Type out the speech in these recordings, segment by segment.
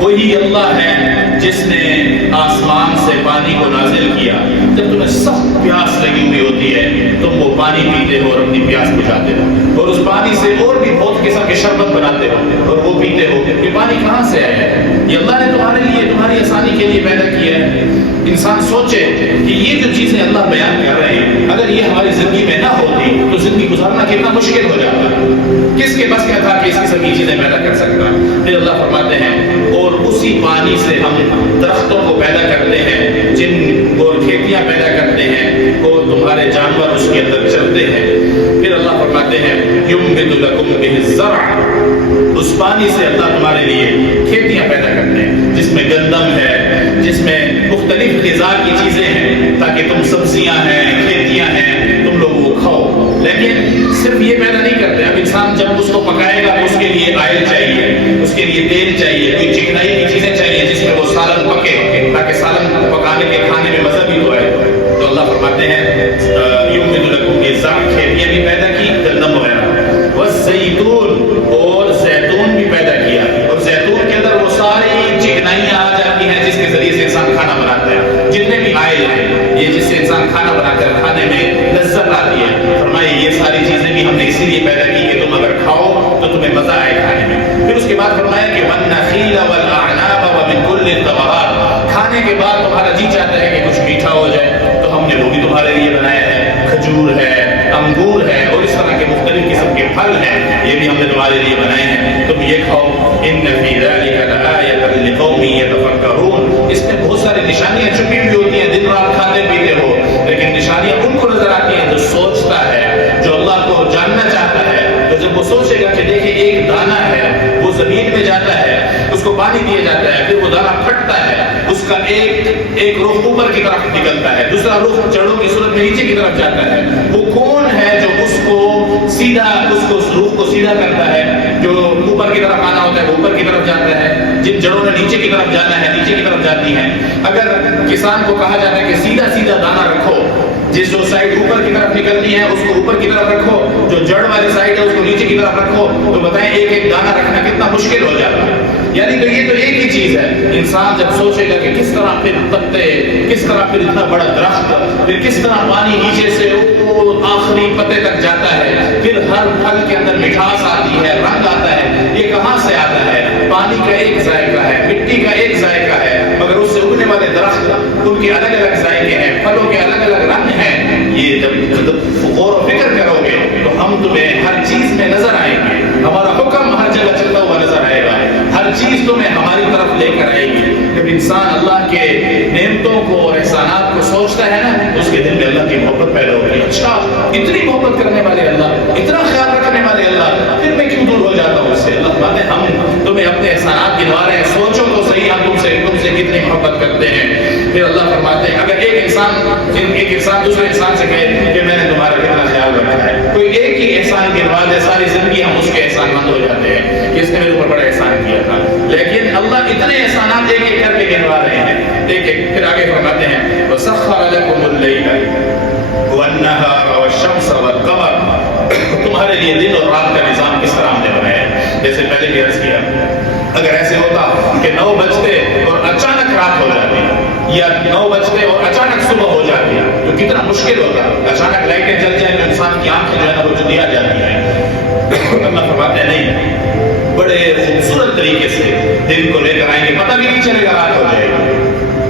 وہی اللہ ہے جس نے آسمان سے پانی کو نازل کیا. جب تمہیں سخت پیاس لگی ہوئی ہوتی ہے تم وہ پانی پیتے ہو اور اپنی پیاس بجھاتے ہو اور اس پانی سے اور بھی بہت قسم کے شربت بناتے ہو اور وہ پیتے ہو. یہ پانی کہاں سے آیا ہے؟ یہ اللہ نے تمہارے لیے تمہاری آسانی کے لیے پیدا کیا ہے. انسان سوچے کہ یہ جو چیزیں اللہ بیان کر رہے ہیں اگر یہ ہماری زندگی میں نہ ہوتی تو زندگی گزارنا کتنا مشکل ہو جاتا. کس کے بس کیا تھا کہ اس قسم کی چیزیں پیدا کر سکتا. پھر اللہ فرماتے ہیں اور اسی پانی سے ہم درختوں کو پیدا کرتے ہیں جن اور کھیتیاں پیدا کرتے ہیں اور تمہارے جانور اس کے اندر چلتے ہیں. پھر اللہ فرماتے ہیں یمبت لکم بہ الزرع، اس پانی سے اللہ تمہارے لیے کھیتیاں پیدا کرتے ہیں جس میں گندم ہے، جس میں مختلف غذا کی چیزیں ہیں تاکہ تم سبزیاں ہیں، کھیتیاں ہیں، تم لوگ وہ کھاؤ. لیکن صرف یہ پیدا نہیں کرتے. اب انسان جب اس کو پکائے گا تو اس کے لیے آئل چاہیے، اس کے لیے تیل چاہیے، کوئی چکنائی کی چیزیں چاہیے جس میں وہ سالن پکے تاکہ سالن پکانے کے کھانے میں مزہ بھی تو آئے. تو اللہ فرماتے ہیں یمبت لکم بہ الزرع، کھیتیاں بھی پیدا کی، گندم وغیرہ، والزیتون، اور زیتون بھی پیدا کیا. اور زیتون کے اندر وہ ساری چکنائیاں آ جاتی ہیں جس کے ذریعے سے انسان کھانا بناتا ہے. جتنے بھی آئل ہیں یہ جس سے انسان کھانا بناتا ہے کھانے میں لذت آتی ہے. فرمائے یہ ساری چیزیں بھی ہم نے اسی لیے پیدا کی کہ تم اگر کھاؤ تو تمہیں مزہ آئے کھانے میں. پھر اس کے بعد فرمایا کہ والنخیل والاعناب ومن کل الثمرات، کھانے کے بعد تمہارا جی چاہتا ہے کہ کچھ میٹھا ہو جائے تو ہم نے وہ بھی تمہارے لیے بنایا ہے. کھجور ہے، انگور ہے اور اس طرح کے مختلف قسم کے پھل ہیں، یہ بھی ہم نے تمہارے لیے بنائے ہیں، تم یہ کھاؤ. ان فی ذلک لآیۃ لقوم یتفکرون، اس میں بہت ساری نشانیاں چھپی ہوئی ہوتی ہیں. دن رات کھاتے پیتے ہو لیکن نشانیاں ان کو نظر آتی ہیں جو سوچتا ہے، جو اللہ کو جاننا چاہتا ہے. تو جب وہ سوچے گا کہ دیکھیں ایک دانہ ہے وہ زمین میں جاتا ہے، اس کو پانی دیا جاتا ہے، پھر وہ دانہ پھٹتا ہے، اس کا ایک رخ اوپر کی طرف نکلتا ہے، دوسرا رخ جڑوں کی صورت میں نیچے کی طرف جاتا ہے. وہ کون ہے جو اس کو سیدھا، اس کو روح کو سیدھا کرتا ہے؟ جو اوپر کی طرف آنا ہوتا ہے وہ اوپر کی طرف جاتا ہے، جن جڑوں نے نیچے کی طرف جانا ہے نیچے کی طرف جاتی ہیں. اگر کسان کو کہا جاتا ہے کہ سیدھا سیدھا دانہ رکھو، جس جو سائڈ اوپر کی طرف نکلنی ہے اس کو اوپر کی طرف رکھو، جو جڑ والی سائڈ ہے اس کو نیچے کی طرف رکھو، تو بتائیں ایک ایک دانہ رکھنا کتنا مشکل ہو جاتا ہے. یعنی تو یہ تو ایک ہی چیز ہے. انسان جب سوچے گا کہ کس طرح پھر پتے، کس طرح پھر اتنا بڑا درخت، پھر کس طرح پانی نیچے سے آخری پتے تک جاتا ہے، پھر ہر پھل کے اندر مٹھاس آتی ہے، رنگ آتا ہے، یہ کہاں سے آتا ہے؟ پانی کا ایک ذائقہ ہے، مٹی کا ایک ذائقہ ہے، مگر اس سے اگنے والے درخت ان کے الگ الگ ذائقے ہیں، پھلوں کے الگ الگ رنگ ہیں. یہ جب غور و فکر کرو گے تو ہم تمہیں ہر چیز میں نظر آئیں گے، ہمارا حکم ہر جگہ چلتا ہوا نظر آئے گا، ہر چیز تمہیں ہماری طرف لے کر آئے گی. جب انسان اللہ کے نعمتوں کو اور احسانات کو سوچتا ہے نا تو اس کے دل میں اللہ کی محبت پیدا ہوتی ہے. اچھا اتنی محبت کرنے والے اللہ، اتنا خیال رکھنے والے اللہ، پھر میں کیوں دور ہو جاتا ہوں اس سے؟ اللہ باتیں ہم تمہیں اپنے احسانات گنوا رہے ہیں، سوچو تو صحیح ہم تم سے کتنی محبت کرتے ہیں. پھر اللہ فرماتے ہیں اگر ایک انسان دوسرے انسان سے کہے کہ میں نے تمہارا کتنا خیال رکھا ہے، کوئی ایک ہی احسان گنوا دے ساری زندگی ہم اس کے احسان مند ہو جاتے ہیں کہ اس نے میرے اوپر بڑا احسان کیا تھا. لیکن اللہ اتنے احسانات ایک ایک کر کے گنوا رہے ہیں، ایک ایک. پھر آگے فرماتے ہیں وَسَخَّرَ لَكُمُ اللَّيْلَ وَالنَّهَارَ وَالشَّمْسَ وَالْقَمَرَ، تمہارے لیے دن اور رات کا نظام کس طرح ہم نے بنایا ہے. جیسے پہلے بھی عرض کیا، اگر ایسے ہوتا کہ 9 بجتے اور اچانک رات ہو جاتی یا 9 بجتے اور اچانک صبح ہو جاتی تو کتنا مشکل ہوتا. اچانک لائٹیں جل جائیں تو انسان کی آنکھیں جو ہے نا وہ جدی آ جاتی ہیں. اللہ فرماتے ہیں نہیں، بڑے خوبصورت طریقے سے دن کو لے کر آئیں گے، پتہ بھی نہیں چلے گا رات ہو جائے گی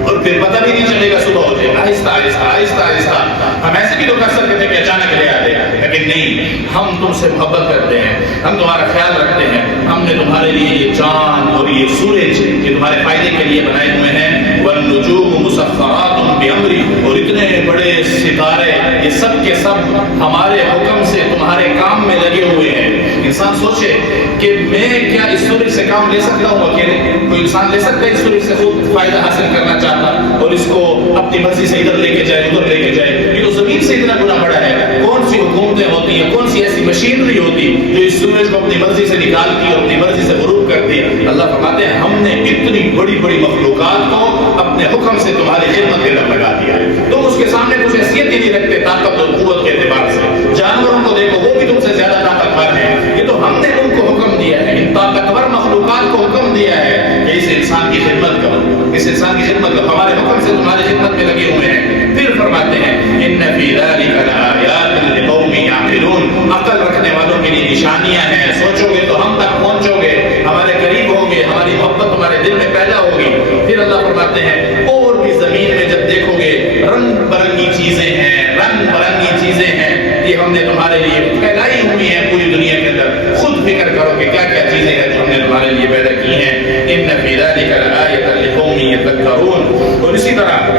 اور پھر پتہ بھی نہیں چلے گا صبح ہو جائے گا. آہستہ آہستہ آہستہ آہستہ. ہم ایسے بھی تو کر سکتے تھے کہ اچانک لے آتے، لیکن نہیں، ہم تم سے محبت کرتے ہیں، ہم تمہارا خیال رکھتے ہیں. ہم نے تمہارے لیے یہ چاند اور یہ سورج یہ تمہارے فائدے کے لیے بنائے ہوئے ہیں. والنجوم مسخرات بامری، اور اتنے بڑے ستارے یہ سب کے سب ہمارے حکم سے تمہارے کام میں لگے ہوئے ہیں. انسان سوچے کہ میں کیا اس سورج سے کام لے سکتا ہوں اکیلے؟ کوئی انسان لے سکتا ہے اس سورج سے خود فائدہ حاصل کرنا چاہتا اور اس کو اپنی مرضی سے ادھر لے کے جائے ادھر لے کے جائے؟ یہ تو زمین سے اتنا گنا بڑا ہے. کون سی حکومتیں ہوتی ہیں، کون سی ایسی مشینری ہوتی جو اس سورج کو اپنی مرضی سے نکالتی اور اپنی مرضی سے غروب کرتی. اللہ فرماتے ہیں ہم نے اتنی بڑی بڑی مخلوقات کو اپنے حکم سے تمہاری خدمت کے اندر لگا دیا ہے. تم اس کے سامنے کچھ حیثیت ہی نہیں رکھتے طاقت اور قوت کے اعتبار سے. جانوروں کو دیکھو وہ بھی تم سے زیادہ طاقتور ہیں. یہ تو ہم نے ان کو حکم دیا ہے اس انسان کی خدمت کرو، ہمارے حکم سے تمہاری خدمت میں لگے ہوئے ہیں۔ پھر فرماتے ہیں ان فی ذلک لآیات لقوم یعقلون، عقل رکھنے والوں کے لیے نشانیاں ہیں، سوچو گے تو ہم تک پہنچو گے، ہمارے قریب ہوگے، ہماری محبت تمہارے دل میں پیدا ہوگی۔ پھر اللہ فرماتے ہیں اور بھی زمین میں جب دیکھو گے رنگ برنگی چیزیں ہیں، رنگ برنگی چیزیں ہیں، یہ ہم نے تمہارے لیے پھیلائی ہوئی ہیں پوری دنیا کے اندر، خود فکر کرو کہ کیا کیا چیزیں ہیں جو ہم نے تمہارے لیے پیدا کی ہیں۔ ان فی ذلک لآیۃ لقوم یتفکرون، اور اسی طرح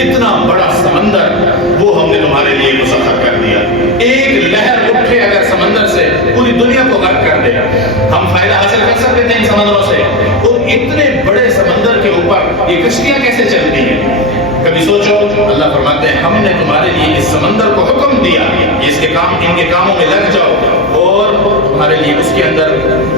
اتنا بڑا سمندر وہ ہم نے تمہارے لیے مسخر کر دیا، ایک لہر اٹھے اگر سمندر سے پوری دنیا کو غرق کر دے، ہم فائدہ حاصل کر سکتے تھے ان سمندروں سے، اور اتنے بڑے سمندر کے اوپر یہ کشتیاں کیسے چلتی ہیں؟ کبھی سوچو، اللہ فرماتے ہیں ہم نے تمہارے لیے اس سمندر کو حکم دیا، اس کے کام ان کے کاموں میں لگ جاؤ، اور تمہارے لیے اس کے اندر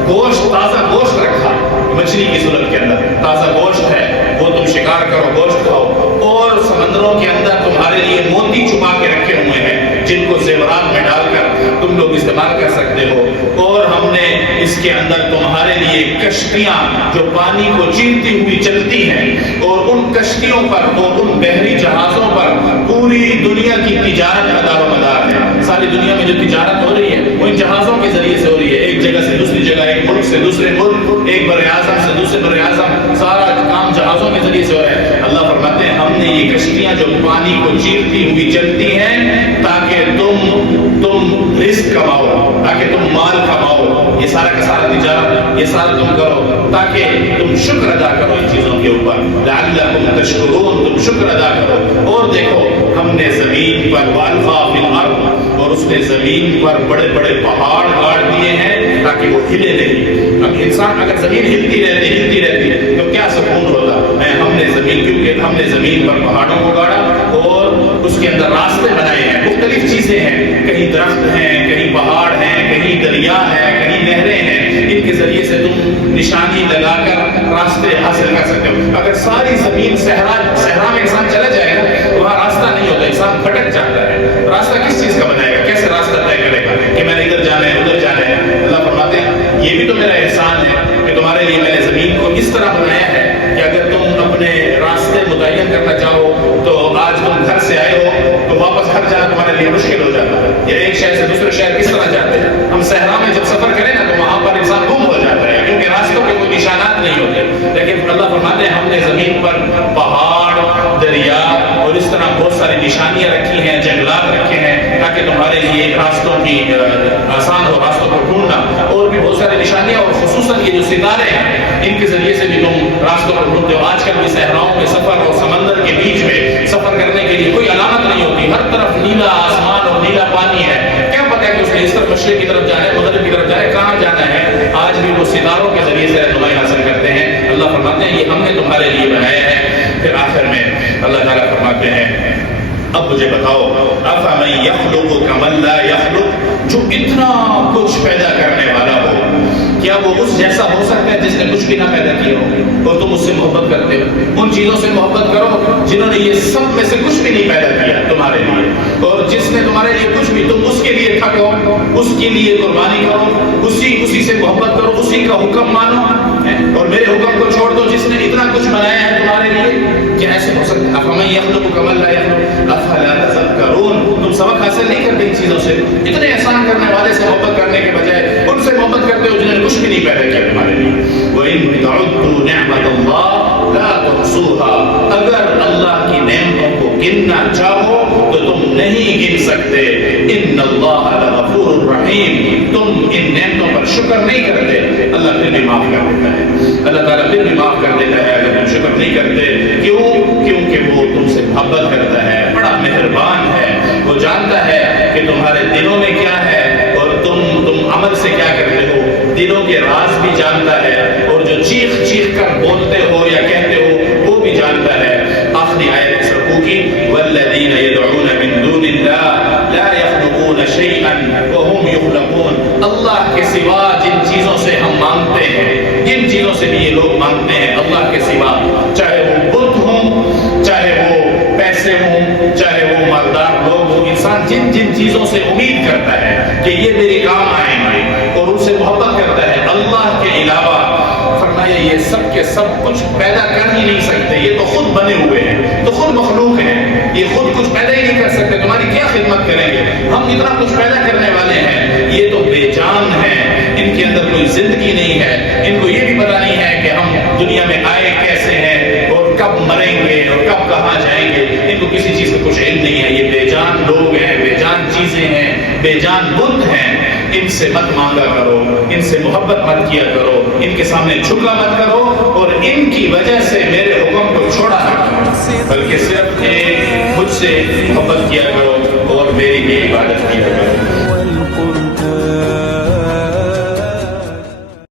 گوشت، تازہ گوشت رکھا، مچھلی کی صورت کے اندر تازہ گوشت ہے، وہ تم شکار کرو، گوشت کھاؤ، اور سمندروں کے اندر تمہارے لیے موتی چھپا کے رکھے ہوئے ہیں جن کو زیورات میں ڈال کر تم لوگ استعمال کر سکتے ہو، اور ہم نے اس کے اندر تمہارے لیے کشتیاں جو پانی کو چیرتی ہوئی چلتی ہیں، اور ان کشتیوں پر اور ان بحری جہازوں پر پوری دنیا کی تجارت کا دار و مدار ہے۔ ساری دنیا میں جو تجارت ہو رہی ہے وہ ان جہازوں کے ذریعے سے ہو رہی ہے، ایک جگہ سے دوسری جگہ، ایک ملک سے دوسرے ملک، ایک بر اعظم سے دوسرے بر اعظم، سارا کام جہازوں کے ذریعے سے ہو رہا ہے۔ اللہ فرماتے ہیں ہم نے یہ کشتیاں جو پانی کو چیرتی ہوئی چلتی ہیں تاکہ تم رزق کماؤ، تاکہ تم مال کماؤ، یہ سارا کا سارا تجارت یہ سارا تم کرو تاکہ تم شکر ادا کرو ان چیزوں کے اوپر، لعلکم تشکرون، تم شکر ادا کرو۔ اور دیکھو ہم نے زمین پر والقا فی الارض، اور اس نے زمین پر بڑے بڑے پہاڑ گاڑ دیے ہیں تاکہ وہ ہلے نہیں۔ اب انسان اگر زمین ہلتی رہتی تو کیا سکون ہوتا؟ ہم نے زمین، کیونکہ ہم نے زمین پر پہاڑوں کو گاڑا اور اس کے اندر راستے بنائے ہیں، مختلف چیزیں ہیں، کہیں درخت ہیں، کہیں پہاڑ ہیں، کہیں دریا ہے، کہیں نہریں ہیں، ان کے ذریعے سے تم نشانی لگا کر راستے حاصل کر سکتے ہو۔ اگر ساری زمین صحرا میں انسان چلا جائے گا تو وہاں راستہ نہیں ہوتا، انسان بھٹک جاتا ہے۔ راستہ کس چیز کا بنائے گا؟ کیسے راستہ طے کرے گا کہ میں نے ادھر جانا ہے ادھر جانا ہے؟ اللہ فرماتے ہیں یہ بھی تو میرا احسان ہے کہ تمہارے لیے میں نے زمین کو اس طرح بنایا ہے کہ اگر تم اپنے راستے متعین کرنا چاہو تو آج تم گھر سے آئے ہو تو واپس گھر جانا تمہارے لیے مشکل ہو جاتا ہے، یا ایک شہر سے دوسرے شہر کس طرح جاتے ہیں؟ ہم صحرا میں جب سفر کریں نا تو وہاں پر انسان گم ہو جاتا ہے کیونکہ راستوں کے کوئی نشانات نہیں ہوتے، لیکن اللہ فرماتے ہیں ہم نے زمین پر پہاڑ، دریا اور اس طرح بہت ساری نشانیاں رکھی ہیں، جنگلات رکھے ہیں تاکہ تمہارے لیے راستوں کی آسان ہو، راستوں کو ڈھونڈنا، اور بھی بہت ساری نشانیاں، اور خصوصاً یہ جو ستارے ہیں ان کے ذریعے سے بھی تم راستوں کو ڈھونڈتے ہو۔ آج کل بھی صحراؤں میں سفر اور سمندر کے بیچ میں سفر کرنے کے لیے کوئی علامت نہیں ہوتی، ہر طرف نیلا آسمان اور نیلا پانی ہے، کیا پتہ ہے کہ اس نے اس طرف مشرق کی طرف جانا ہے، مغرب کی طرف جانا ہے، کہاں جانا ہے؟ آج بھی وہ ستاروں کے ذریعے سے رہنمائی حاصل کرتے ہیں۔ اللہ فرماتے ہیں یہ ہم نے تمہارے لیے بنایا ہے۔ پھر آخر میں اللہ تعالیٰ فرماتے ہیں اب مجھے بتاؤ افمن یخلق کمن لا یخلق، جو اتنا کچھ پیدا کرنے والا ہو کیا وہ اس جیسا ہو سکتا ہے جس نے کچھ بھی نہ پیدا کیا ہو؟ اور تم اس سے محبت کرتے ہو، ان چیزوں سے محبت کرو جنہوں نے یہ سب میں سے کچھ بھی نہیں پیدا کیا تمہارے لیے، اور جس نے تمہارے لیے کچھ بھی، تم اس کے لیے تھکو، اس کے لیے قربانی کرو، اسی سے محبت کرو، اسی کا حکم مانو، اور میرے حکم کو چھوڑ دو جس نے اتنا کچھ بنایا ہے تمہارے لیے۔ کیا ایسے ہو سکتا ہے؟ افمن یخلق کمن لا یخلق افلا تذکرون، تم سبق حاصل نہیں کرتے ان چیزوں سے؟ اتنے احسان کرنے والے سے محبت کرنے کے بجائے ان سے محبت کرتے ہو جنہوں نے کچھ بھی نہیں پیدا کیا تمہارے لیے۔ وَإِن تَعُدُّوا نِعْمَةَ اللَّهِ لَا تُحْصُوهَا، اگر اللہ کی نعمتوں کو گننا چاہو تو تم نہیں گن سکتے۔ إِنَّ اللَّهَ لَغَفُورٌ رَحِيمٌ، تم ان نعمتوں پر شکر نہیں کرتے، اللہ پھر بھی معاف کر دیتا ہے، اللہ تعالیٰ پھر بھی معاف کر دیتا ہے اگر تم شکر نہیں کرتے۔ کیوں؟ کیونکہ وہ تم سے محبت کرتا ہے، بڑا مہربان ہے، وہ جانتا ہے کہ تمہارے دلوں میں کیا ہے اور تم عمل سے کیا کرتے ہو، دلوں کے راز بھی جانتا ہے، اور جو چیخ کر بولتے ہو یا کہتے ہو وہ بھی جانتا ہے۔ آخری آیت اس رکوع کی والذین یدعون من دون اللہ لا یخلقون شیئا وهم یخلقون، اللہ کے سوا جن چیزوں سے ہم مانگتے ہیں، جن چیزوں سے بھی یہ لوگ مانگتے ہیں اللہ کے سوا، چاہے وہ بت ہوں، چاہے وہ پیسے ہوں، چاہے وہ مالدار لوگ ہوں، انسان جن چیزوں سے امید کرتا ہے کہ یہ میرے کام آئیں گے اور ان سے محبت کرتا ہے اللہ کے علاوہ، فرمایا یہ کے سب کچھ پیدا کر ہی نہیں سکتے، یہ تو خود بنے ہوئے ہیں، تو خود مخلوق ہیں، یہ خود کچھ پیدا ہی نہیں کر سکتے، تمہاری کیا خدمت کریں گے؟ ہم اتنا کچھ پیدا کرنے والے ہیں، یہ تو بے جان ہیں، ان کے اندر کوئی زندگی نہیں ہے، ان کو یہ بھی پتا نہیں ہے کہ ہم دنیا میں آئے کیسے ہیں اور کب مریں گے اور کب کہاں جائیں گے، ان کو کسی چیز کا کچھ علم نہیں ہے، یہ بے جان لوگ ہیں، بے جان چیزیں ہیں، بے جان بت ہیں، ان سے مت مانگا کرو، ان سے محبت مت کیا کرو، ان کے سامنے جھکا مت کرو، اور ان کی وجہ سے میرے حکم کو چھوڑا نہ کرو، بلکہ صرف مجھ سے محبت کیا کرو اور میری بھی عبادت کیا کرو۔